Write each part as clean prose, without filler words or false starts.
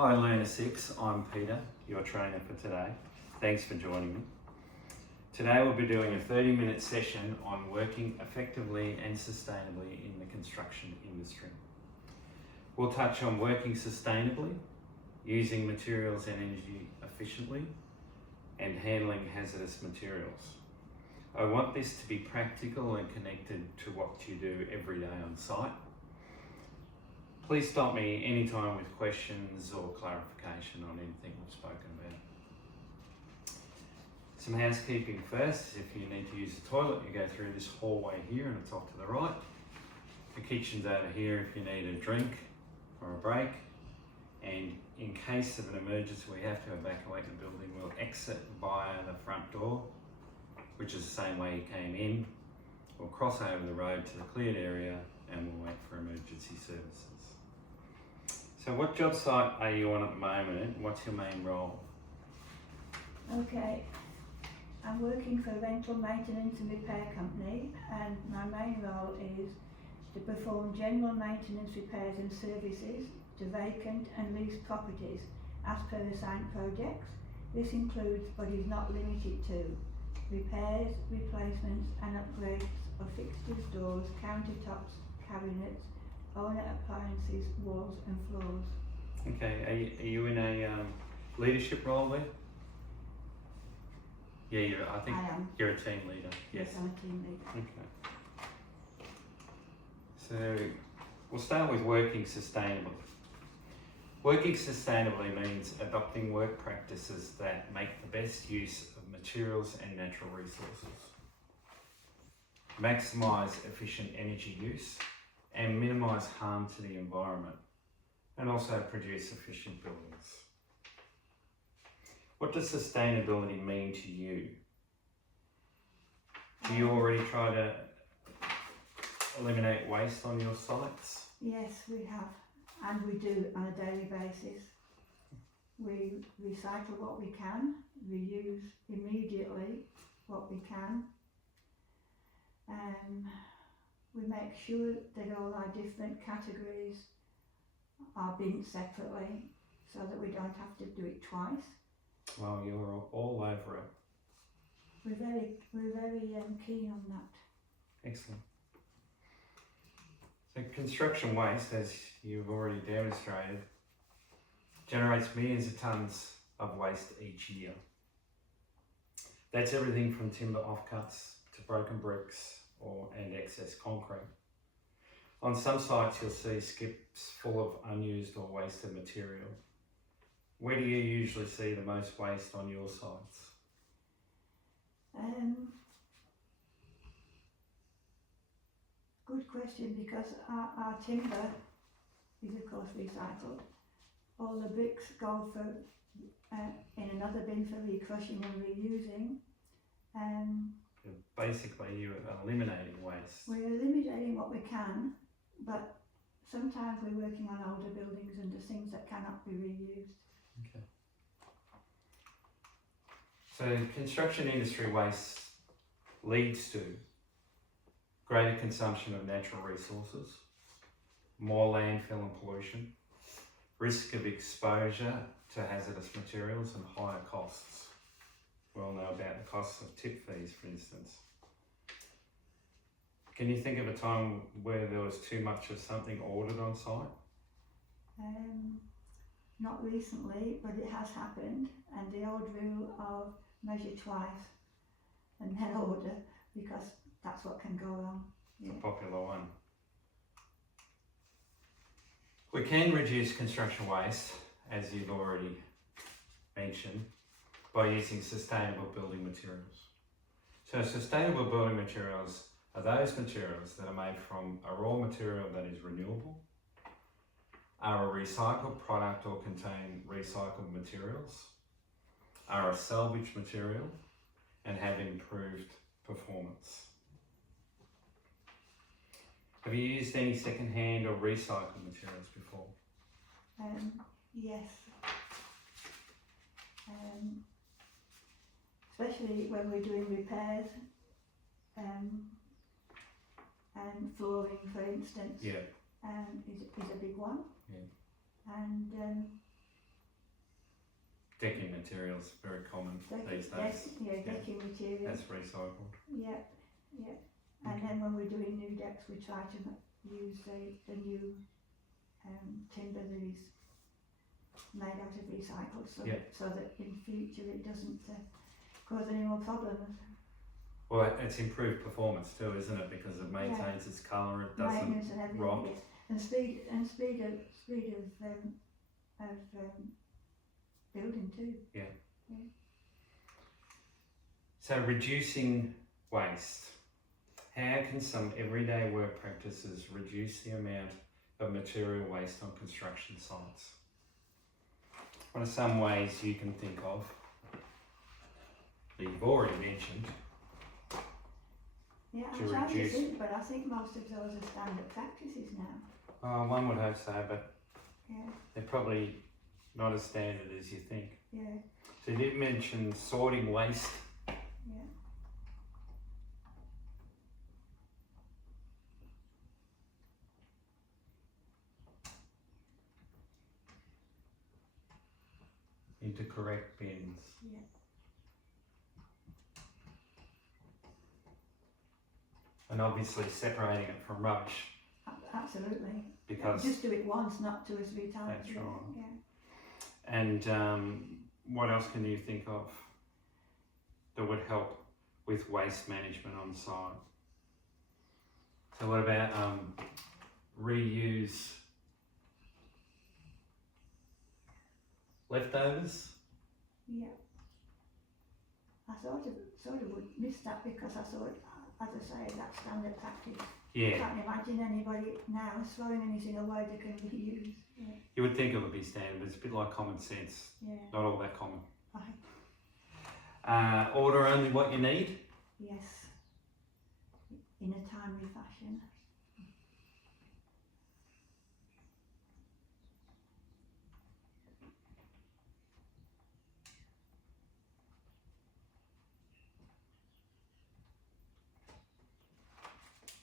Hi Learner 6, I'm Peter, your trainer for today. Thanks for joining me. Today we'll be doing a 30-minute session on working effectively and sustainably in the construction industry. We'll touch on working sustainably, using materials and energy efficiently, and handling hazardous materials. I want this to be practical and connected to what you do every day on site. Please stop me anytime with questions or clarification on anything we've spoken about. Some housekeeping first. If you need to use the toilet, you go through this hallway here and it's off to the right. The kitchen's over here if you need a drink or a break. And in case of an emergency, we have to evacuate the building, we'll exit via the front door, which is the same way you came in. We'll cross over the road to the cleared area and we'll wait for emergency services. So what job site are you on at the moment? What's your main role? Okay, I'm working for a rental maintenance and repair company, and my main role is to perform general maintenance repairs and services to vacant and leased properties as per assigned projects. This includes, but is not limited to, repairs, replacements and upgrades of fixtures, doors, countertops, cabinets, owner appliances, walls and floors. Okay, are you in a leadership role there? Yeah, I think I am. you're a team leader. Yes. I'm a team leader. Okay. So we'll start with working sustainably. Working sustainably means adopting work practices that make the best use of materials and natural resources, maximise efficient energy use, and minimise harm to the environment, and also produce efficient buildings. What does sustainability mean to you? Do you already try to eliminate waste on your sites? Yes, we have, and we do on a daily basis. We recycle what we can, reuse immediately what we can. We make sure that all our different categories are binned separately so that we don't have to do it twice. Well, you're all over it. We're very keen on that. Excellent. So construction waste, as you've already demonstrated, generates millions of tonnes of waste each year. That's everything from timber offcuts to broken bricks and excess concrete. On some sites you'll see skips full of unused or wasted material. Where do you usually see the most waste on your sites? Good question, because our timber is of course recycled. All the bricks go for in another bin for recrushing and reusing. Basically you're eliminating waste. We're eliminating what we can, but sometimes we're working on older buildings and there's things that cannot be reused. Okay. So construction industry waste leads to greater consumption of natural resources, more landfill and pollution, risk of exposure to hazardous materials and higher costs. We all know about the costs of tip fees, for instance. Can you think of a time where there was too much of something ordered on site? Not recently, but it has happened, and the old rule of measure twice and then order, because that's what can go wrong. Yeah. A popular one. We can reduce construction waste, as you've already mentioned, by using sustainable building materials. So sustainable building materials are those materials that are made from a raw material that is renewable, are a recycled product or contain recycled materials, are a salvage material, and have improved performance. Have you used any second-hand or recycled materials before? Yes. Especially when we're doing repairs, and flooring, for instance, Yeah. is a big one. Yeah. And Decking materials, very common these days. Decking material. That's recycled. Yeah, yeah. And then when we're doing new decks, we try to use the new timber that is made out of recycled, so that in future it doesn't cause any more problems. Well, it's improved performance too, isn't it? Because it maintains its colour, it doesn't Maintenance and everything, rot. yes. And speed of building too. So reducing waste. How can some everyday work practices reduce the amount of material waste on construction sites? What are some ways you can think of that you've already mentioned? Yeah, To I'm trying to reduce- think, but I think most of those are standard practices now. One would hope so, but Yeah, they're probably not as standard as you think. yeah, So you did mention sorting waste. yeah. Into correct bins. Yeah. And obviously separating it from rubbish, Absolutely. because Just do it once, not 2 or 3 times. That's yeah, right. Yeah. and what else can you think of that would help with waste management on site? So what about reuse leftovers? Yeah. I sort of would miss that because I thought, as I say, that's standard practice. I Yeah, can't imagine anybody now throwing anything away that can be used. Yeah, you would think it would be standard, but it's a bit like common sense, yeah. not all that common. Right. Order only what you need. Yes. In a timely fashion.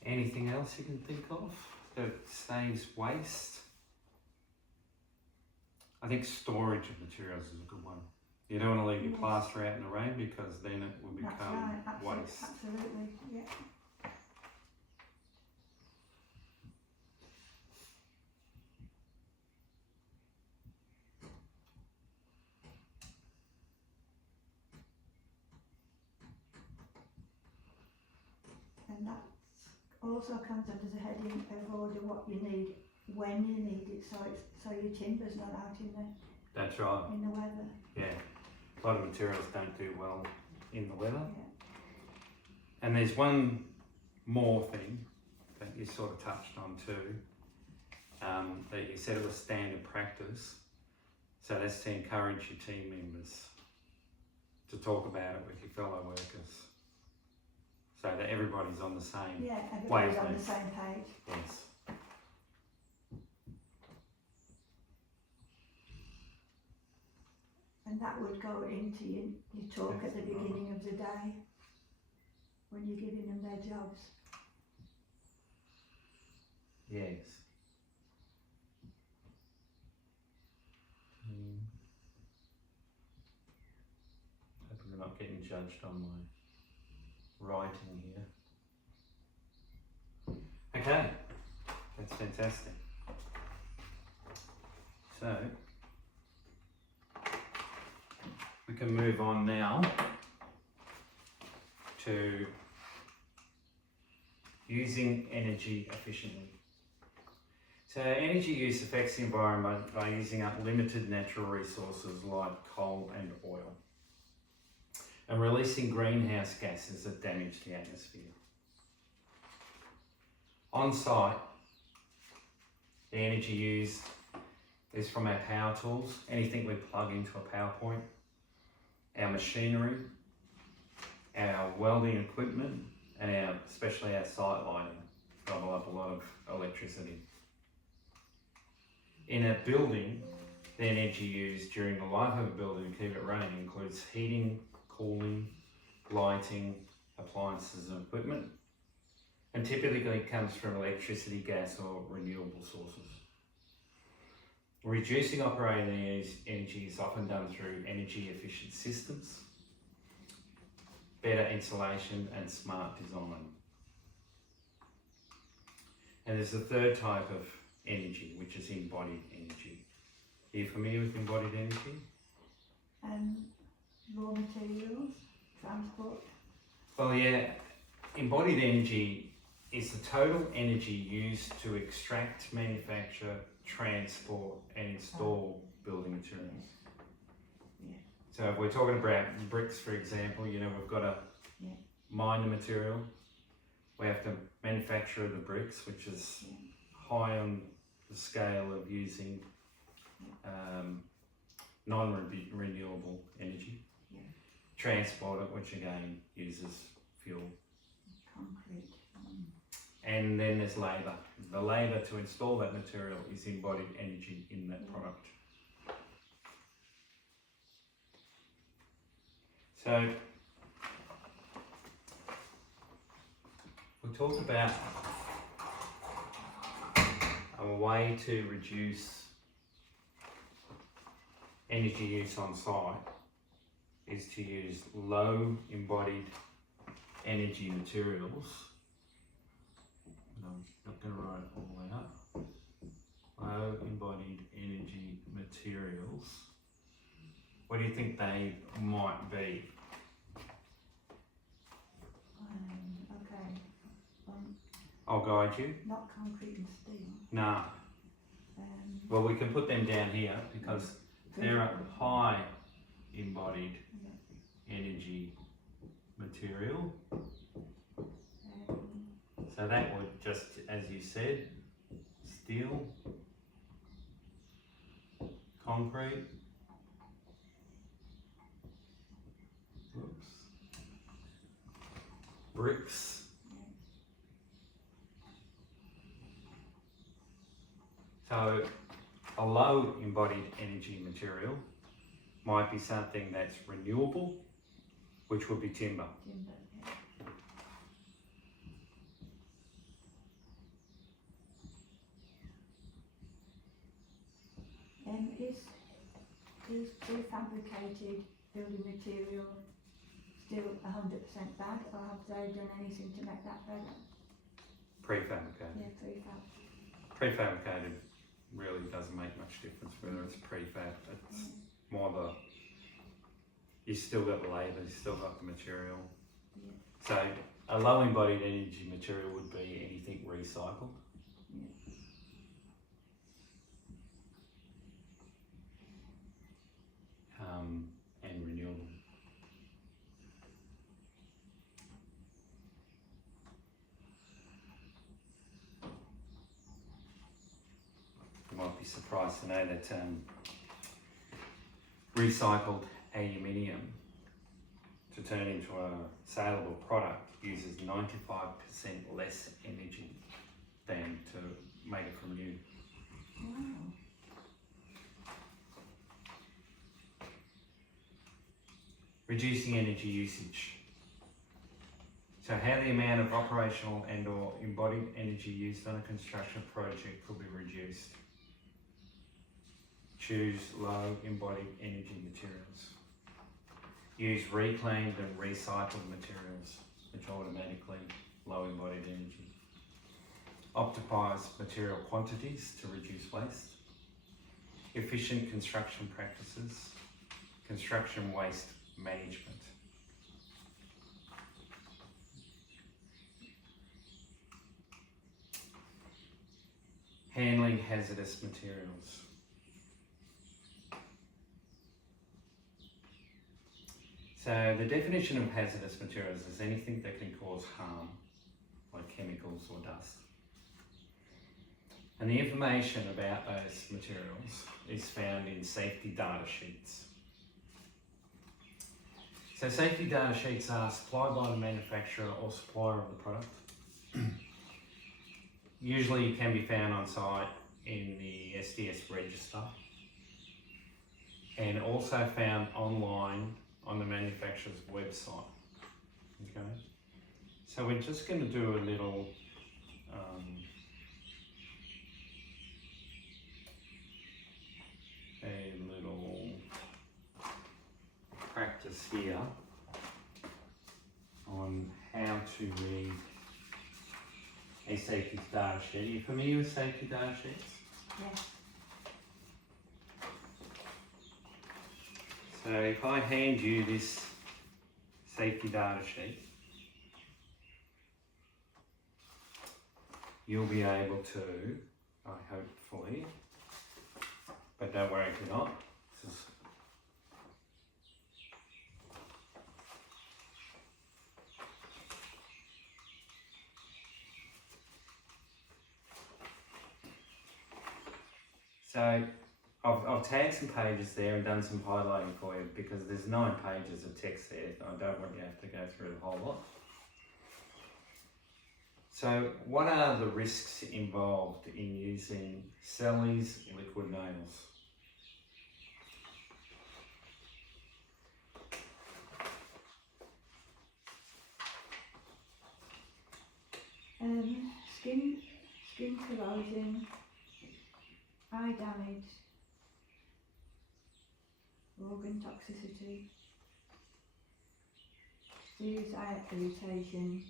Anything else you can think of that saves waste? I think storage of materials is a good one. You don't want to leave your Yes. plaster out in the rain because then it will That's become right. waste. Absolutely. Yeah. And that also comes under the heading of order what you need when you need it, so your timber's not out in That's right. the weather. Yeah. A lot of materials don't do well in the weather. Yeah. And there's one more thing that you sort of touched on too, that you said it was standard practice. So that's to encourage your team members to talk about it with your fellow workers, so that everybody's on the same. Yeah, everybody's on the Wavelength. same page. Yes. And that would go into your talk at the beginning of the day when you're giving them their jobs. Yes. Hope we're not getting judged on my writing here. Okay, that's fantastic. So, we can move on now to using energy efficiently. So energy use affects the environment by using up limited natural resources like coal and oil, and releasing greenhouse gases that damage the atmosphere. On site, the energy used is from our power tools, anything we plug into a power point, our machinery, our welding equipment, and especially our site lighting gobble up a lot of electricity. In a building, the energy used during the life of a building to keep it running includes heating, cooling, lighting, appliances and equipment, and typically it comes from electricity, gas or renewable sources. Reducing operating energy is often done through energy efficient systems, better insulation and smart design. And there's a third type of energy, which is embodied energy. Are you familiar with embodied energy? Raw materials, transport. Well, yeah, embodied energy is the total energy used to extract, manufacture, transport and install building materials. Yeah. So if we're talking about bricks, for example, you know, we've got to mine the material. We have to manufacture the bricks, which is high on the scale of using non-renewable energy. Yeah. Transport it, which again uses fuel. Concrete. And then there's labour. The labour to install that material is embodied energy in that product. So we'll talk about a way to reduce energy use on site is to use low embodied energy materials. I'm not going to write it all out. Low embodied energy materials. What do you think they might be? Okay. I'll guide you. Not concrete and steel. Nah. Well, we can put them down here because they're a high embodied energy material. So that would just, as you said, steel, concrete, bricks, so a low embodied energy material might be something that's renewable, which would be timber. Is prefabricated building material still 100% bad, or have they done anything to make that better? Prefabricated. Yeah, Prefabricated really doesn't make much difference whether it's prefab. It's more you still got the labour, you still got the material. Yeah. So a low embodied energy material would be anything recycled. And renewable. You might be surprised to know that recycled aluminium to turn into a saleable product uses 95% less energy than to make it from new. Wow. Reducing energy usage. So how the amount of operational and or embodied energy used on a construction project could be reduced. Choose low embodied energy materials. Use reclaimed and recycled materials, which are automatically low embodied energy. Optimize material quantities to reduce waste. Efficient construction practices. Construction waste management. Handling hazardous materials. So the definition of hazardous materials is anything that can cause harm, like chemicals or dust. And the information about those materials is found in safety data sheets. So safety data sheets are supplied by the manufacturer or supplier of the product. Usually can be found on site in the SDS register and also found online on the manufacturer's website. Okay, so we're just going to do a little to read a safety data sheet. Are you familiar with safety data sheets? Yes. So if I hand you this safety data sheet, you'll be able to, hopefully, but don't worry if you're not. This is So I've tagged some pages there and done some highlighting for you because there's 9 pages of text there. I don't want you to have to go through the whole lot. So what are the risks involved in using Sally's liquid nails? Skin corrosion, eye damage, organ toxicity, serious eye irritation,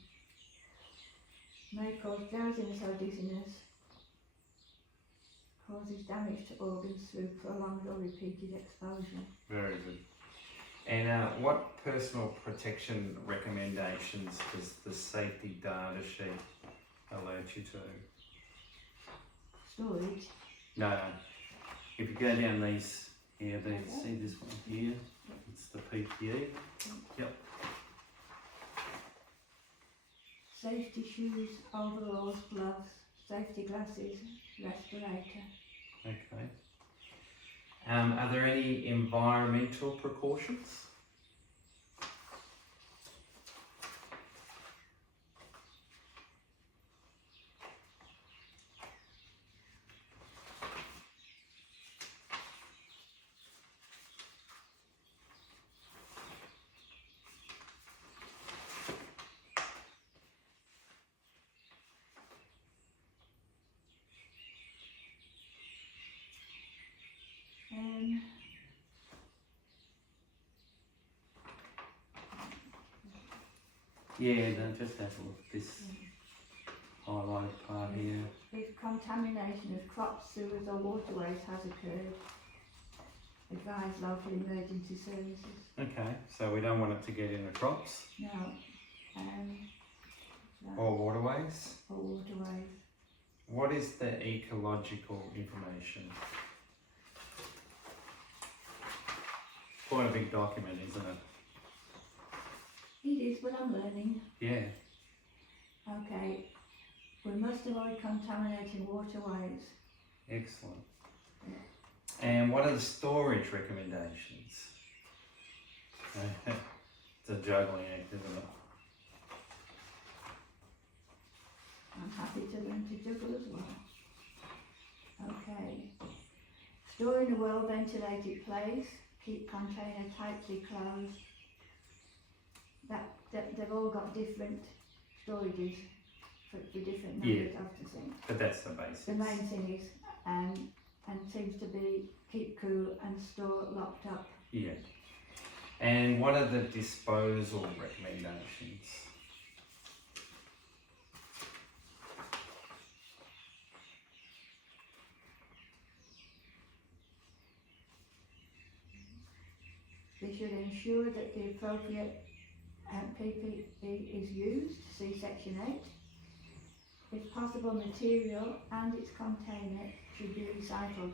may cause drowsiness or dizziness, causes damage to organs through prolonged or repeated exposure. Very good. And what personal protection recommendations does the safety data sheet alert you to? Storage. No. If you go down these here, see this one here? It's the PPE. Yep. Safety shoes, overalls, gloves, safety glasses, respirator. Okay. Are there any environmental precautions? Yeah, no, just have a look at this highlighted part here. If contamination of crops, sewers or waterways has occurred, advise local emergency services. Okay, so we don't want it to get in the crops No. or waterways. Or waterways. What is the ecological information? Quite a big document, isn't it? It is, but I'm learning. Yeah. Okay. We must avoid contaminating waterways. Excellent. And what are the storage recommendations? It's a juggling act, isn't it? I'm happy to learn to juggle as well. Okay. Store in a well-ventilated place. Keep container tightly closed. They've all got different storages for different numbers of the things. But that's the basics. The main thing is, and seems to be keep cool and store locked up. Yeah. And what are the disposal recommendations? They should ensure that the appropriate PPE is used, see section 8. If possible, material and its container should be recycled.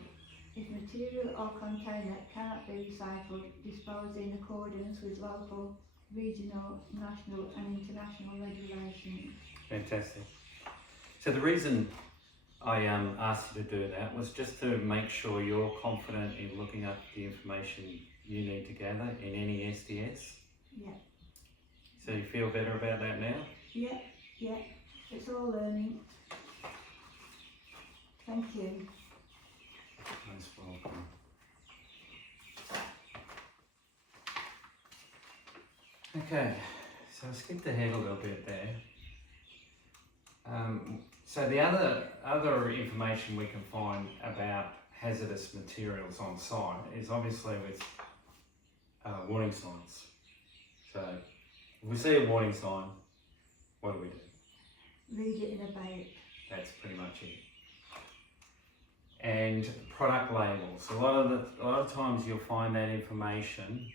If material or container cannot be recycled, dispose in accordance with local, regional, national and international regulations. Fantastic. So the reason I asked you to do that was just to make sure you're confident in looking up the information you need to gather in any SDS. Yeah. So you feel better about that now? Yeah, it's all learning. Thank you. Most welcome. Okay, so I skipped ahead a little bit there. So the other information we can find about hazardous materials on site is obviously with warning signs. So if we see a warning sign, What do we do? Read it and obey it. That's pretty much it. And product labels. A lot of times you'll find that information,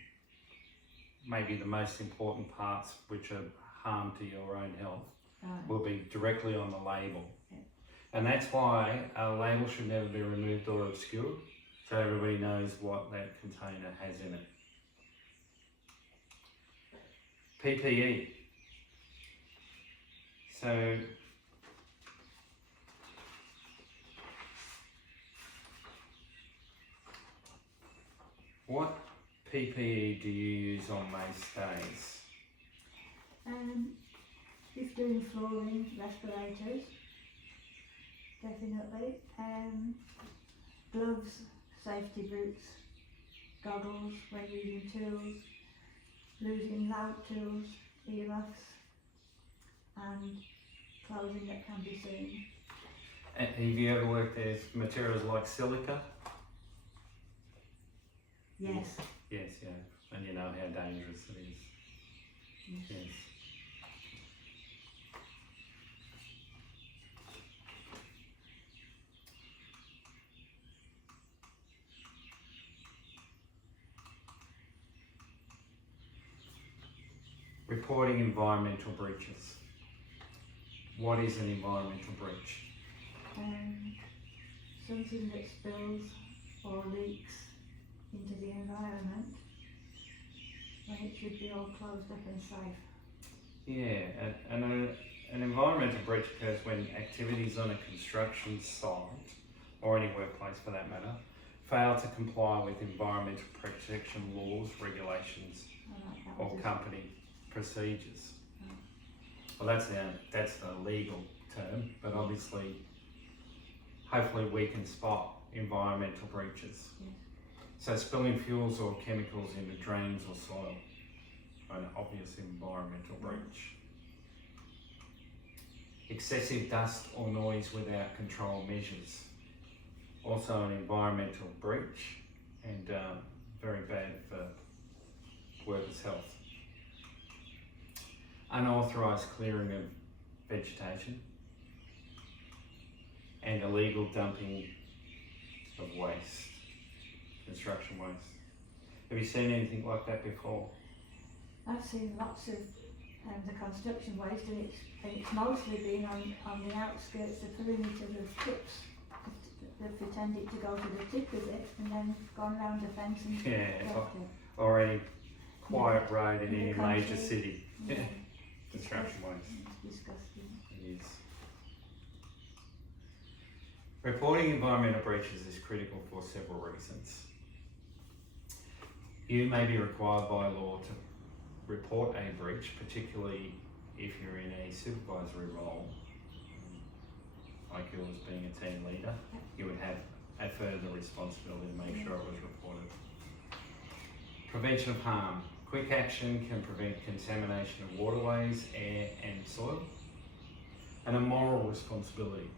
maybe the most important parts which are harm to your own health, will be directly on the label. Yeah. And that's why a label should never be removed or obscured, so everybody knows what that container has in it. PPE. So what PPE do you use on most days? If doing flooring, respirators, definitely. Gloves, safety boots, goggles when using tools, using loud tools, earmuffs, and clothing that can be seen. And have you ever worked with materials like silica? Yes. Yes, yeah. And you know how dangerous it is. Yes. Reporting environmental breaches. What is an environmental breach? Something that spills or leaks into the environment when it should be all closed up and safe. Yeah, and an environmental breach occurs when activities on a construction site, or any workplace for that matter, fail to comply with environmental protection laws, regulations, or company procedures. Well, that's the legal term, but obviously, hopefully we can spot environmental breaches. Yes. So spilling fuels or chemicals into drains or soil, an obvious environmental breach. Excessive dust or noise without control measures, also an environmental breach, and very bad for workers' health. Unauthorised clearing of vegetation and illegal dumping of waste, construction waste. Have you seen anything like that before? I've seen lots of the construction waste, and it's mostly been on the outskirts, the perimeter of tips. They've pretended to go to the tip of it and then gone round the fence and left it. Or any quiet road in any major country. city. Yeah. Construction waste. It's disgusting. It is. Reporting environmental breaches is critical for several reasons. You may be required by law to report a breach, particularly if you're in a supervisory role, like yours being a team leader. You would have a further responsibility to make sure it was reported. Prevention of harm. Quick action can prevent contamination of waterways, air and soil. And a moral responsibility.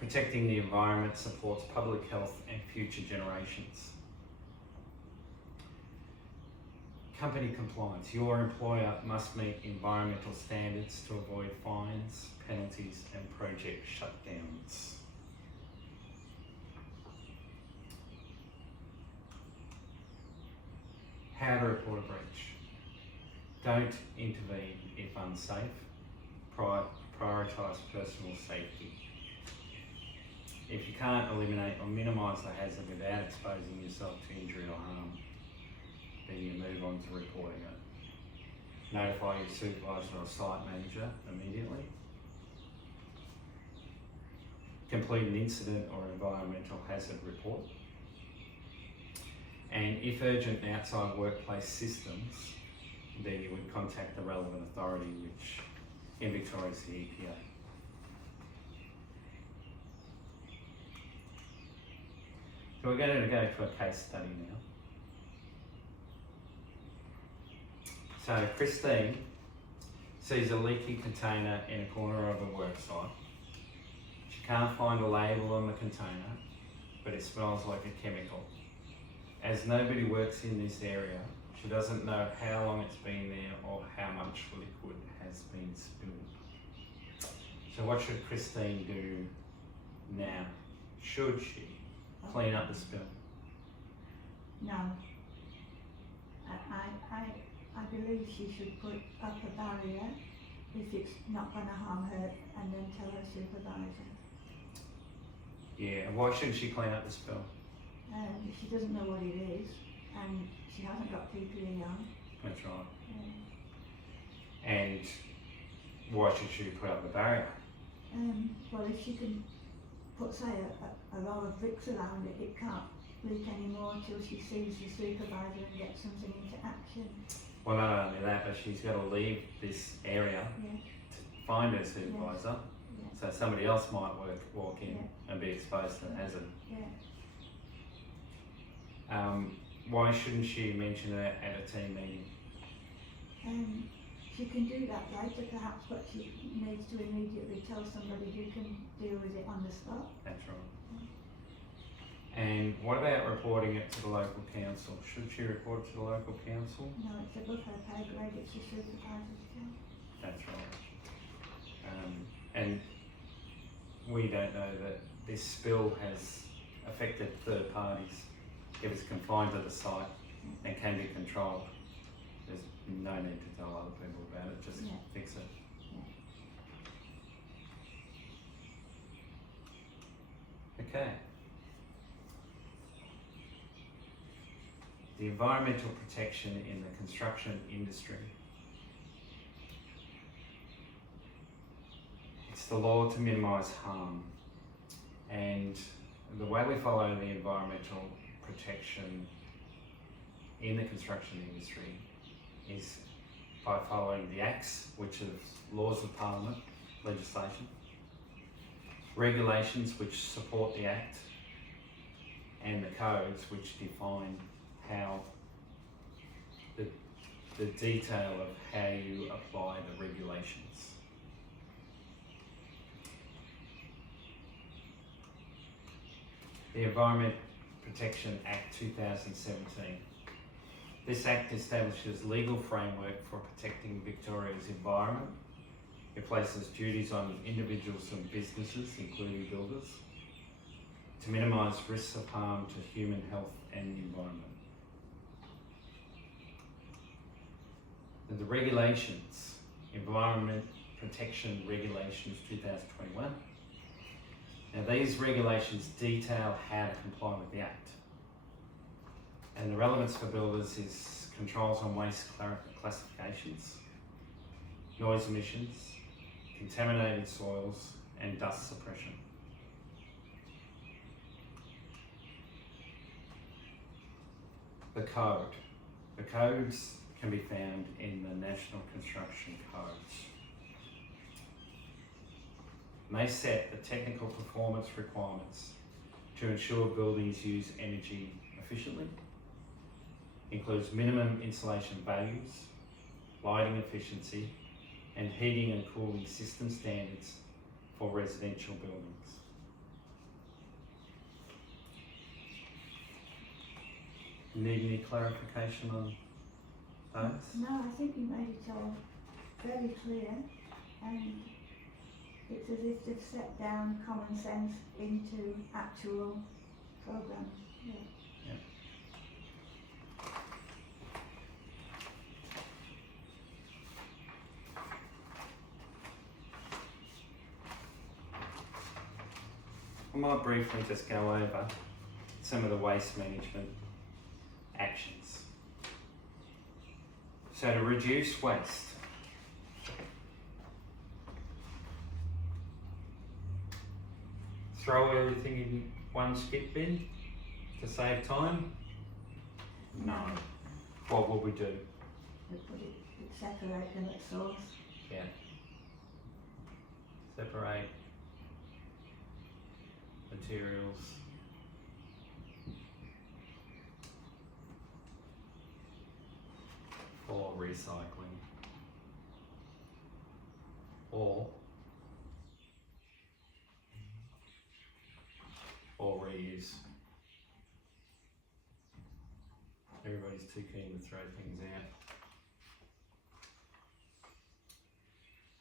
Protecting the environment supports public health and future generations. Company compliance. Your employer must meet environmental standards to avoid fines, penalties and project shutdowns. How to report a breach. Don't intervene if unsafe. Prioritise personal safety. If you can't eliminate or minimise the hazard without exposing yourself to injury or harm, then you move on to reporting it. Notify your supervisor or site manager immediately. Complete an incident or environmental hazard report. And if urgent outside workplace systems, then you would contact the relevant authority, which in Victoria is the EPA. So we're going to go to a case study now. So Christine sees a leaky container in a corner of a work site. She can't find a label on the container, but it smells like a chemical. As nobody works in this area, she doesn't know how long it's been there or how much liquid has been So what should Christine do now? Should she clean up the spill? No. I believe she should put up a barrier if it's not going to harm her, and then tell her supervisor. Yeah, why should she clean up the spill? She doesn't know what it is, and she hasn't got PPE on. That's right. Yeah. And why should she put up the barrier? Well, if she can put, say, a lot of bricks around it, it can't leak anymore until she sees the supervisor and gets something into action. Well, not only that, but she's got to leave this area Yeah. to find her supervisor. Yeah. So somebody else might walk in Yeah. and be exposed to the hazard. Yeah. Why shouldn't she mention it at a team meeting? She can do that later perhaps, but she needs to immediately tell somebody who can deal with it on the spot. That's right. And what about reporting it to the local council? Should she report it to the local council? No, it's above her pay grade, it's the supervisor's job. That's right. And we don't know that this spill has affected third parties. If it's confined to the site and can be controlled, there's no need to tell other people about it, just fix it. Okay. The environmental protection in the construction industry. It's the law to minimise harm, and the way we follow the environmental protection in the construction industry is by following the acts, which is laws of parliament, legislation, regulations which support the act, and the codes which define how the detail of how you apply the regulations. The Environment Protection Act 2017. This act establishes legal framework for protecting Victoria's environment. It places duties on individuals and businesses, including builders, to minimise risks of harm to human health and the environment. And the regulations, Environment Protection Regulations 2021. Now these regulations detail how to comply with the Act. And the relevance for builders is controls on waste classifications, noise emissions, contaminated soils and dust suppression. The code. The codes can be found in the National Construction Codes. And they set the technical performance requirements to ensure buildings use energy efficiently. Includes minimum insulation values, lighting efficiency, and heating and cooling system standards for residential buildings. Need any clarification on those? No, I think you made it all very clear, and it's as if they've set down common sense into actual programs. Yeah. I might briefly just go over some of the waste management actions. So to reduce waste, throw everything in one skip bin to save time? No. What would we do? Separate them at source. Yeah. Separate materials. For recycling. Or reuse. Everybody's too keen to throw things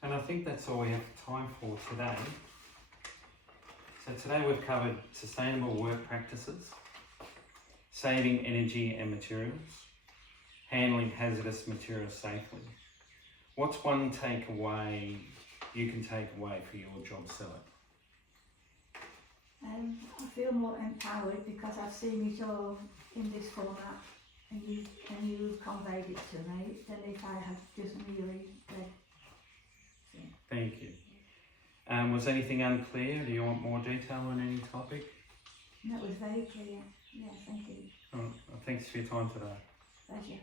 And I think that's all we have time for today. So today we've covered sustainable work practices, saving energy and materials, handling hazardous materials safely. What's one takeaway you can take away for your job seller? I feel more empowered because I've seen it all in this format and you've conveyed it to me than if I had just really read. So, Thank you. Was anything unclear? Do you want more detail on any topic? that was very clear. Yeah, thank you. Thanks for your time today. Pleasure.